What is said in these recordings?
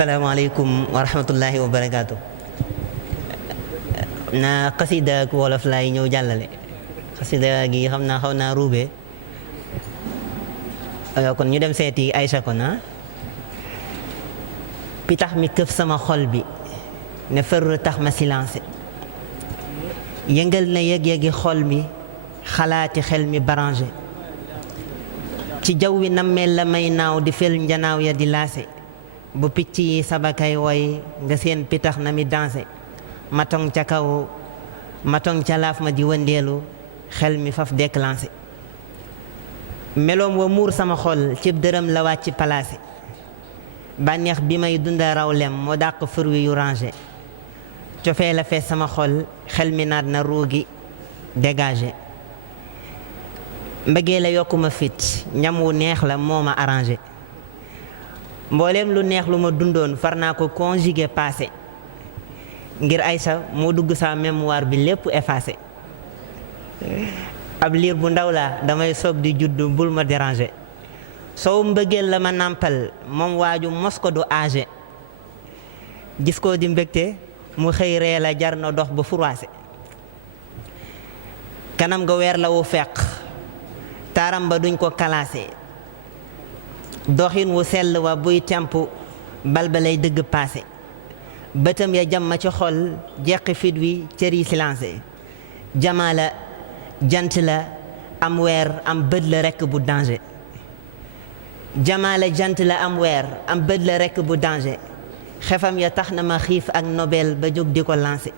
Asalaamaaleykum wa rahmatullahi wa barakaatu. na xasida ak wolof laay ñëw jàllale. xasida gi xam naa xaw naa ruube kon ñu dem seeti Aïcha kon pitax mi këf sama xol bi ne fër tax ma silencé yëngal na yëg-yëgi xol mi xalaati xel mi barangé ci jaww wi nammeel la may naaw di fel njanaaw ya di laase bu picc yi sabakay woy nga seen pitax na mi dansé matong ca kaw matong ca laaf ma di wëndeelu xel mi faf déclenché meloom wa muur sama xol cib dërëm la wàcc palaase bànneex bi may dunda raw lem moo dàq furwi yu rangé cofee la fees sama xol xel mi naat na ruugi dégagé mbëggee la yokkuma fit ñam wu neex la moo ma arrangé mbooleem lu neex lu ma dundoon far naa ko conjugué passé ngir Aïcha moo dugg sa mémoire bi lépp effacé ab liir bu ndaw laa damay soog di judd bul ma dérangé soow mbëggeel la ma nàmpal moom waaju mos ko du âgé gis ko di mbégte mu xëy ree la jar na dox ba furwaase kanam nga weer la wu feq taaram ba duñ ko kalaase doxin wu sell wa buy temp bal ba lay dëgg paase bëtam ya jam ma ci xol jeqi fit wi cër yi silencé jamaa la jant la am weer am bët la rekk bu danger jamaa la jant la am weer am bët la rekk bu danger xefam ya tax na ma xiif ak nobel ba jóg di ko lancé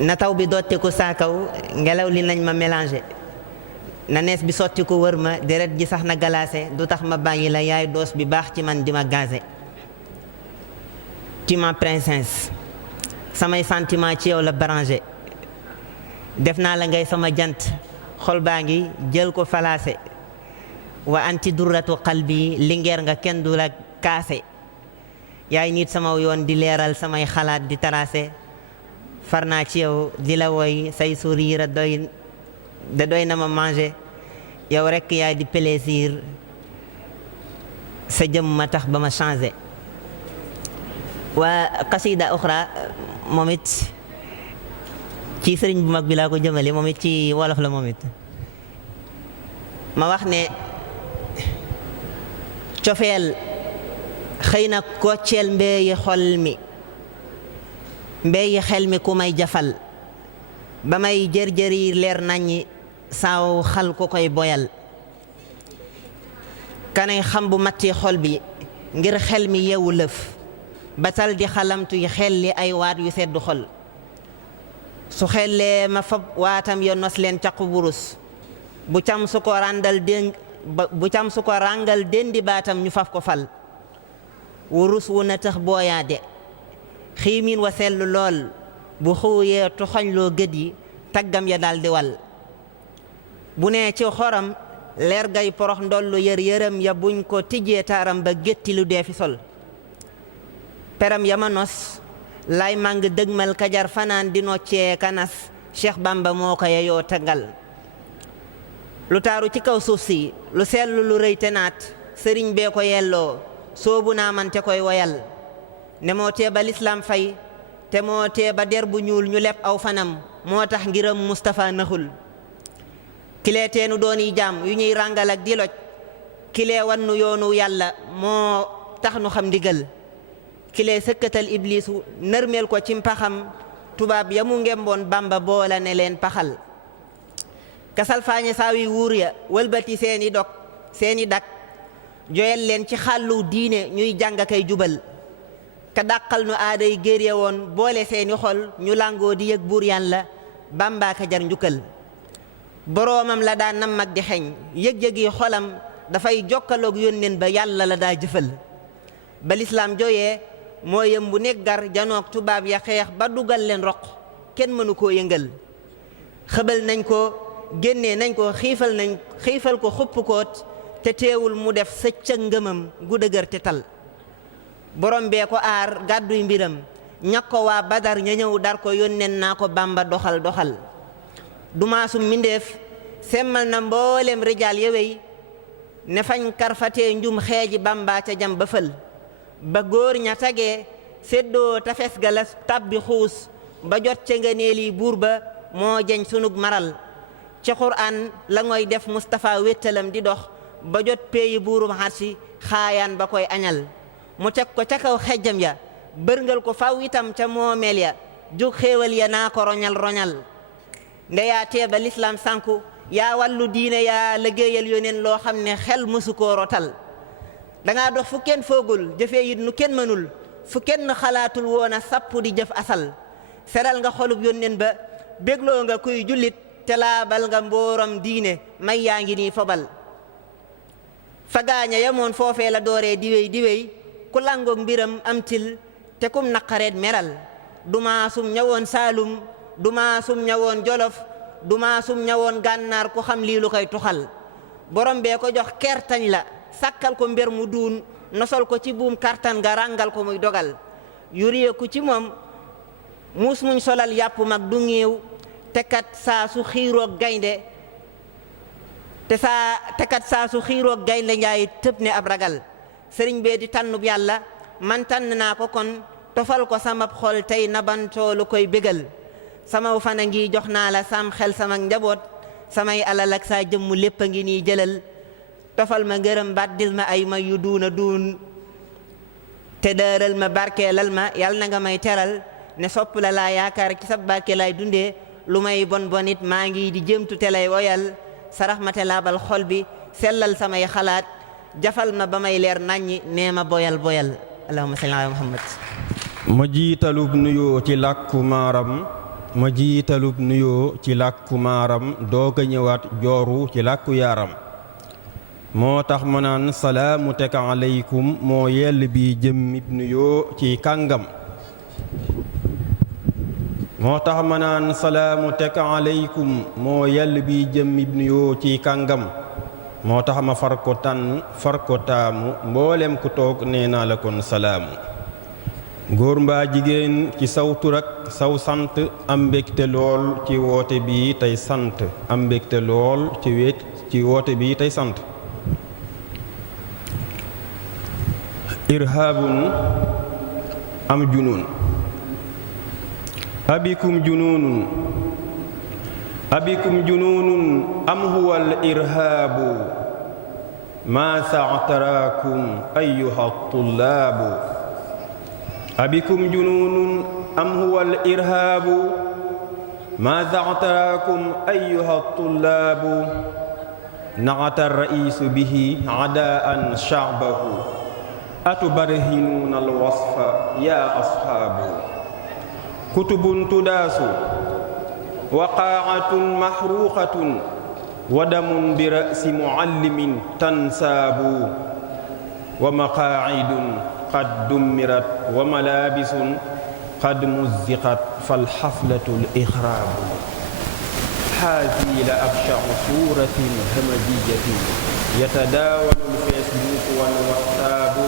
na taw bi dottiku saa kaw ngelaw li nañ ma mélangé na nees bi sotti ko wër ma deret ji sax na galaase du tax ma bàyyi la yaay doos bi baax ci man di ma gazé tu ma princesse samay sentiment ci yow la branché def naa la ngay sama jant xol baa ngi jël ko falaase wa anti durratu qalbi lingeer nga kenn du la kaase yaay nit sama yoon di leeral samay xalaat di tracé far naa ci yow di la woy say sourire doy na ma manger yow rekk yaay di plaisir sa jëm ma tax ba ma changé waa qasida uxra moom it ci sëriñ bu mag bi laa ko jëmale moom it ci wolof la moom it ma wax ne cofeel xëy na kocceel mbeeyi xol mi mbeeyi xel mi ku may jafal ba may jër-jëri leer naññi saaw xal ko koy boyal kanay xam bu matti xol bi ngir xel mi yeewu lëf batal di xalamtu yi xel li ay waat yu sedd xol su xellee ma fab waatam ya nos leen caqu burus bu cam su ko ràngal dendi baatam ñu faf ko fal wurus wu na tax booyaade xiimin wa sellu lool bu xuuyee tuxañ loo gët yi taggam ya daldi wal bu nee ci xoram leer gay porox ndollu yërëm ya buñ ko tijjee taaram ba gétti lu dee fi sol peram ya ma nos lay màng dëgmal kajar fanaan di noccee kanas Cheikh Bamba moo ko yeyoo tegal lu taaru ci kaw suuf si lu sellu lu rëy te naat sëriñ bee ko yelloo soobu naa man te koy woyal ne moo tee ba lislaam fay te moo tee ba der bu ñuul ñu leb aw fanam moo tax ngiram Mustapha naxul kilee teenu dooni jaam yu ñuy ràngal ak di loj kilee wannu yoonu yàlla moo tax nu xam ndigal kilee sëkkatal iblisu nërmeel ko ci mpaxam tubaab ya mu ngemboon Bamba boola ne leen paxal kasal faañe saawi wuur ya wëlbati seeni dog seeni dak joyal leen ci xàllu diine ñuy jàng kay jubal ka dàqal nu aaday géer woon boole seeni xol ñu làngoo di yëg buur yàlla Bamba ka jar njukkal boroomam la daa nam mag di xeeñ yëg-yëgi xolam dafay jokkaloog yónneen ba yàlla la daa jëfal ba lislaam jooyee moo yëm bu neggar janoog tubaab ya xeex ba dugal leen roq kenn mënu koo yëngal xëbal nañ ko génnee nañ ko xiifal ko xupp koot te teewul mu def sëcc ngëmam gu dëgër te tal borom bee ko aar gàdduy mbiram ñag ko waa Badar ña ñëw dar ko yónneen naa ko Bàmba doxal du maasum mindeef semmal na mboolem rijaal yewey ne fañ karfatee njum xeeji Bàmba ca jam ba fël ba góor ña tagee séddoo tafes ga la tàbbi xuus ba jot ca ngëneeli buur ba moo jeñ sunug maral ci Qur'an la ngoy def Mustafa wéttalam di dox ba jot peeyi buurub xarsi xaayaan ba koy añal mu teg ko ca kaw xejjam ya bërngal ko faw itam ca moomeel ya jug xéewal ya naa ko roñal ndeyaa teeba lislaam sànku yaa wàllu diine yaa liggéeyal yoneen loo xam ne xel mësu koo rotal dangaa dox fu kenn foogul jëfee it nu kenn mënul fu kenn xalaatul woon a sapp di jëf asal seral nga xolub yónneen ba bégloo nga kuy jullit te laabal nga mbooram diine may yaa ngi nii fobal fagaaña yamoon foofee la dooree diwéy ku langoog mbiram am til te kum naqareet meral duma sum ñawoon Saalum duma sum ñawoon Jolof duma sum ñawoon Gànnaar ku xam lii lu koy tuxal borom bee ko jox kertañ la sàkkal ko mbir mu duun nosol ko ci buum kartan nga ràngal ko muy dogal yuree ku ci moom muus muñ solal yàpp mag du ñéew te kat saa su xiiroog gaynde njaay tëb ne ab ragal sëriñ bee di tànnub yàlla man tànn naa ko kon tofal ko samab xol tey nabantoo lu koy bégal sama fana ngi jox naa la sam xel sama njaboot samay alal ak saa jëmmu lépp a ngi nii jëlal tofal ma ngërëm baddil ma ay may yu duuna duun te dëral ma barkeelal ma yàlla na nga may teral ne sopp la laa yaakaar ci sab barke lay dundee lu may bon bonit maa ngi di jëmtu te lay woyal sarax ma te laabal xol bi sellal samay xalaat jafal ma ba may leer naññi nee ma boyal allahumma salli ala muhammad ma jiitalub nuyoo ci làkku maaram dooga ñëwaat jooru ci làkku yaaram moo tax ma naan salaamu teg aleykum moo yell bi jëmmib nuyoo ci kàngam moo tax ma naan salaamu teg aleykum moo yell bi jëmmib nuyoo ci kàngam moo tax ma far ko taamu mboolem ku toog nee naa la kon salaamu góor mbaa jigéen ci saw tur ak saw sant am mbégte lool ci woote bi tey sant am mbégte lool ci woote bi tey sant irhaabun am junuun abikum junuunun am huwal irhaabu maa sa'taraakum ayyuha tullaabu abikum junuunun am huwal irhaabu maa sa'taraakum ayyuha tullaabu na'ata ar-ra'iisu bihi adaa'an sha'bahu atubarhinuuna al-wasfa yaa ashaabu kutubun tudaasu waqaa'atun mahruuqatun wa damun bi ra'si mu'allimin tansaabu wa maqaa'idun qad dummirat wa malaabisun qad muzziqat fal haflatul ixraabu haadihi la absha'u suuratin hamajiyyatin yatadaawalu al-feesbuuk wal watsaabu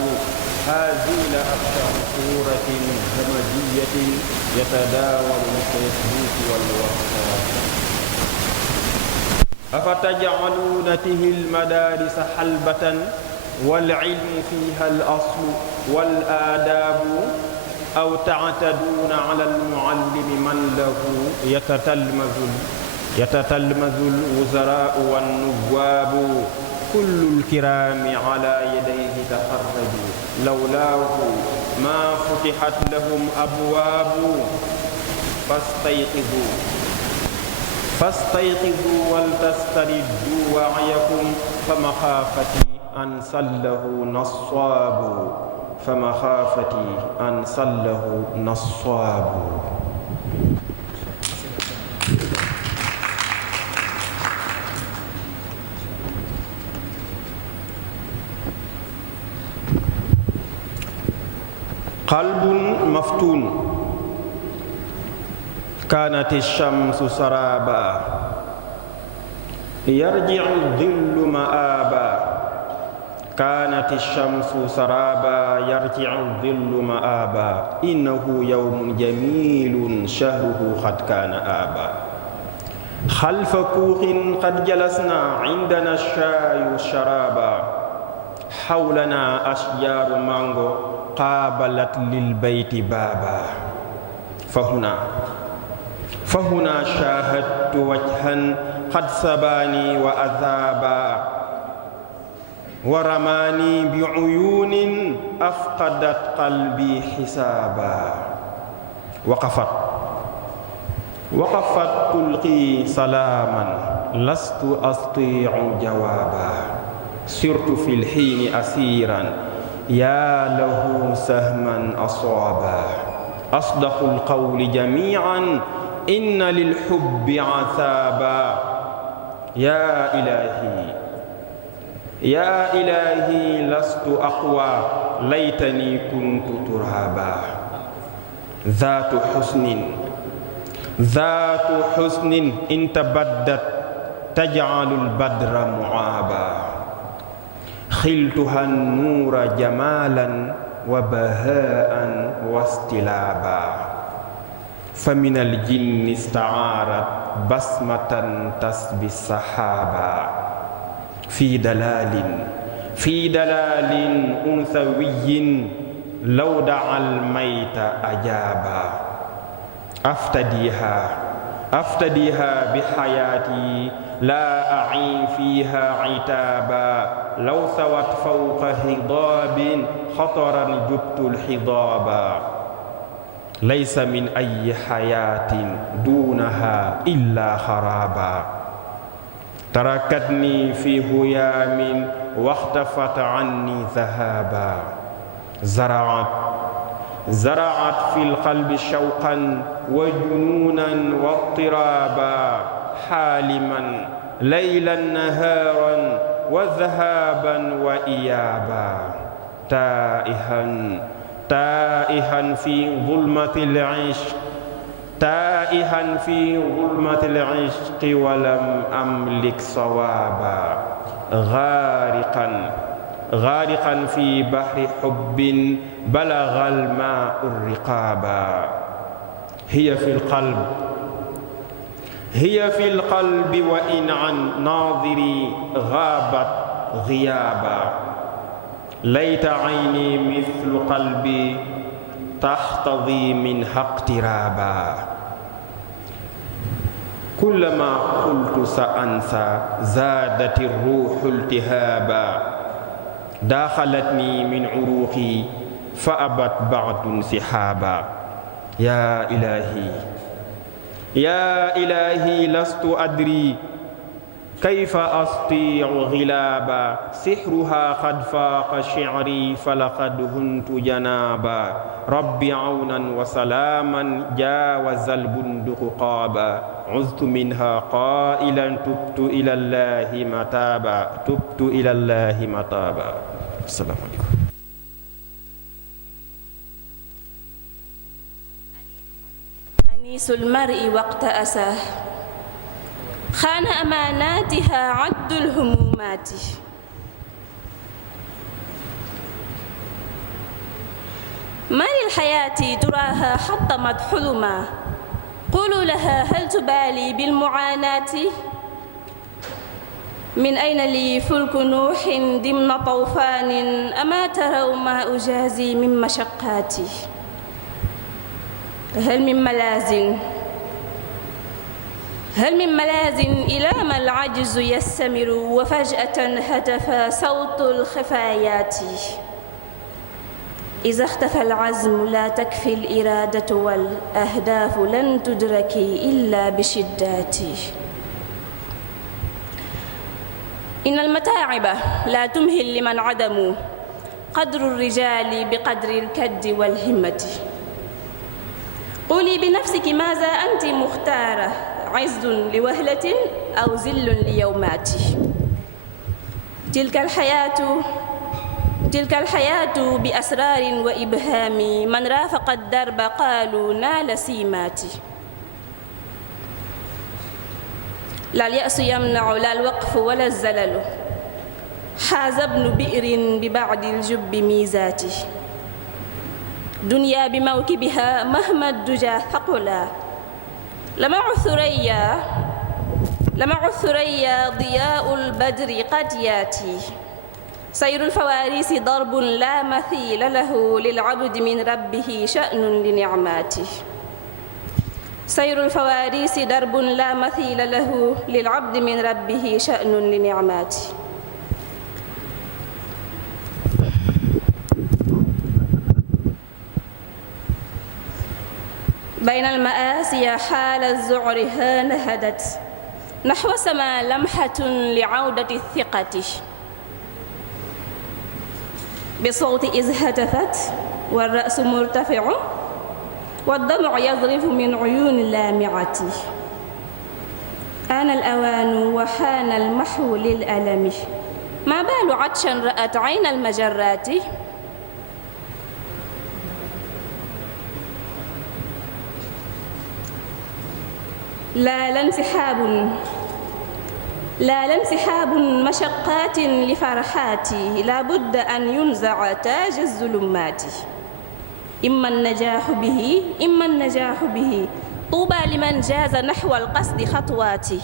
haadihi la absha'u suuratin hamajiyyatin yatadaawalu al-feesbuuk wal watsaabu afataj'aluuna bihi al-madaarisa halbatan wal ilmu fiiha al-aslu wal aadaabu aw ta'taduuna ala al-mu'allimi man lahu yatatalmazu al-wuzaraa'u wan-nuwwaabu kullu al-kiraami ala yadayhi taxarraju lawlaahu maa futihat lahum abwaabu fastayqizuu wal tastaridduu wa'yakum famaxaafati an sallahu nassaabu qalbun maftun kanat ash-shamsu saraba yarji'u dhillu ma'aba kanat ash-shamsu saraba yarji'u dhillu ma'aba innahu yawmun jamilun shahruhu qad kana aba khalfa kuuxin qad jalasna indana ash-shaayu sharaba hawlana ashjaaru mango qaabalat lil bayti baaba fahuna shaahadtu wajhan qad sabaani wa azaaba wa ramaani bi uyuunin afqadat qalbi hisaaba waqafat tulqi salaaman lastu astii'u jawaaba sirtu fil hiini asiiran yaa lahu sahman asaaba asdaqul qawli jamii'an inna lil hubbi asaaba yaa ilaahi lastu aqwa laytani kuntu turaaba zaatu husnin in tabaddat taj'alul badra mu'aaba xiltuha nuura jamaalan wa bahaa'an wastilaaba fa minal jinni ista'aarat basmatan tasbi sahaaba fi dalaalin unsawiyyin law da'al mayta ajaaba aftadiha bi hayaati laa a'i fiha itaaba law sawat fawqa hidaabin xataran jubtul hidaaba laysa min ayyi hayaatin duunaha illaa xaraaba tarakatni fi huyaamin waxtafat anni zahaaba zaraat fil qalbi shawqan wa junuunan wa ittiraaba xaaliman laylan nahaaran wa dhahaban wa iyaaba taa'ihan fi zulmatil ishqi wa lam amlik sawaaba ghaariqan fi bahri hubbin balaghal maa'u riqaaba hiya fil qalbi wa in an naadiri ghaabat ghiyaaba layta ayni mithlu qalbi tahtadi minha iqtiraaba kullama qultu sa ansa zaadati ruuhu iltihaaba daxalatni min uruqi fa abat ba'du insihaaba yaa ilaahi lastu adri kayfa astii'u ghilaaba sihruha qad faaqa shi'ri falaqad huntu janaaba rabbi awnan wa salaaman jaawazal bunduqu qaaba uztu minha qaa'ilan tubtu ilallaahi mataaba assalaamu aleykum. aniisul mar'i waqta asaa xaana amaanaatiha addul humuumaati mari lxayaati turaaha xatamat xulumaa qulu laha hal tubaali bilmucaanaati min ayna lii fulku nuuxin dimna tawfaanin amaa taraw maa ujaazi min mashaqaati hal min malaazin ilaa ma alcajzu yastamiru wa faj'atan hatafa sawtu alxifaayaati iza ixtafa alcazmu laa takfi aliraadatu wal ahdaafu lan tudraki illa bishiddaati inna almataaciba laa tumhil liman cadamu qadru alrijaali biqadri alkaddi walhimmati quli binafsiki maaza anti muxtaara izzun liwahlatin aw zillun liyawmaati tilka alxayaatu تلك الحياة بأسرار وإبهام من رافق الدرب قالوا نال سيماتي لا اليأس يمنع لا الوقف ولا الزلل حاز ابن بئر ببعد الجب ميزاتي دنيا بموكبها مهما الدجى ثقلا لمع الثريا ضياء البدر قد ياتي سير الفواريس ضرب لا مثيل له للعبد من ربه شأن لنعماته سير الفواريس درب لا مثيل له للعبد من ربه شأن لنعماته بين المآسي حال الزعر نهدت نحو سما لمحة لعودة الثقة بصوت إذ هتفت والرأس مرتفع والدمع يظرف من عيون لامعة آن الأوان وحان المحو للألم ما بال عطشا رأت عين المجرات لا لانسحاب مشقات لفرحاتي لا بد أن ينزع تاج الظلمات إما النجاح به طوبى لمن جاز نحو القصد خطواتي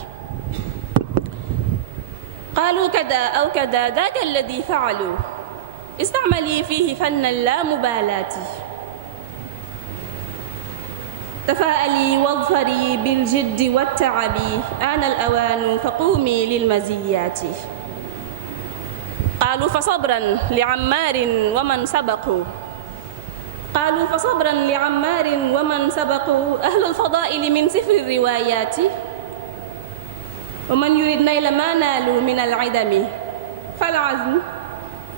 قالوا كذا أو كذا ذاك الذي فعلوا استعملي فيه فن لا مبالاة تفاءلي واظفري بالجد والتعب آن الأوان فقومي للمزيات قالوا فصبرا لعمار ومن سبقوا أهل الفضائل من سفر الروايات ومن يريد نيل ما نالوا من العدم فالعزم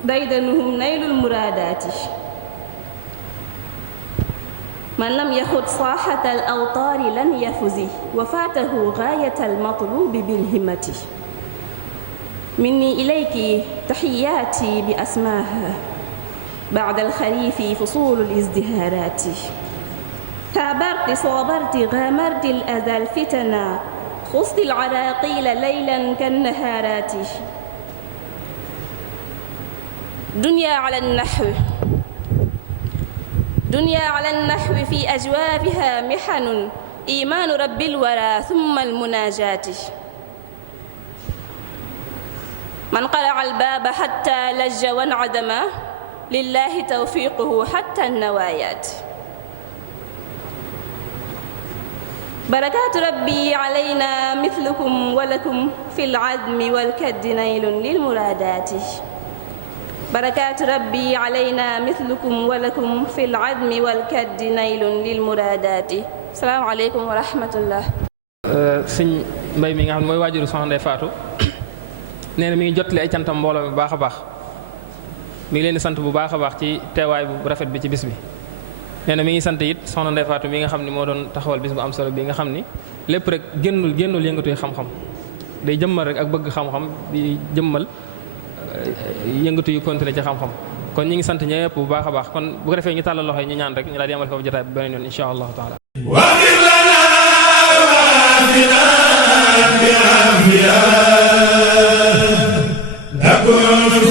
ديدنهم نيل المرادات من لم يخض صاحة الأوطار لن يفز وفاته غاية المطلوب بالهمة مني إليك تحياتي بأسماها بعد الخريف فصول الازدهارات ثابرت صابرت غامرت الأذى الفتنا خصت العراقيل ليلا كالنهارات دنيا على النحو في أجوافها محن إيمان رب الورى ثم المناجات من قرع الباب حتى لج وانعدم لله توفيقه حتى النوايات بركات ربي علينا مثلكم ولكم في العزم والكد نيل للمرادات بركات ربي علينا مثلكم ولكم في العزم والكد نيل للمرادات السلام عليكم ورحمة الله. sëñ Mbay mi nga xam ne mooy waajuru soxna Ndeye Fatou nee na mi ngi jotali ay cantam mbooloo mi bu baax a baax mi ngi leen di sant bu baax a baax ci teewaay bu rafet bi ci bis bi. nee na mi ngi sant it soxna Ndeye Fatou mi nga xam ne moo doon taxawal bis bu am solo bi nga xam ni lépp rek génnul yëngatuy xam-xam day jëmmal rek ak bëgg xam-xam di jëmmal yëngatu yu continuer ci xam-xam kon ñi ngi sant ñëpp bu baax a baax kon bu ko defee ñu tàllal loxo yi ñu ñaan rek ñu daal di amal foofu jotaay bi beneen yoon insha allahu taala.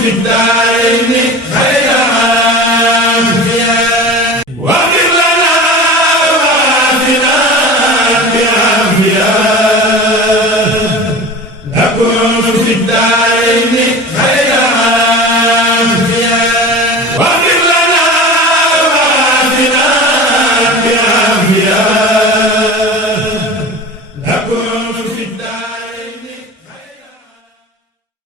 في الدارين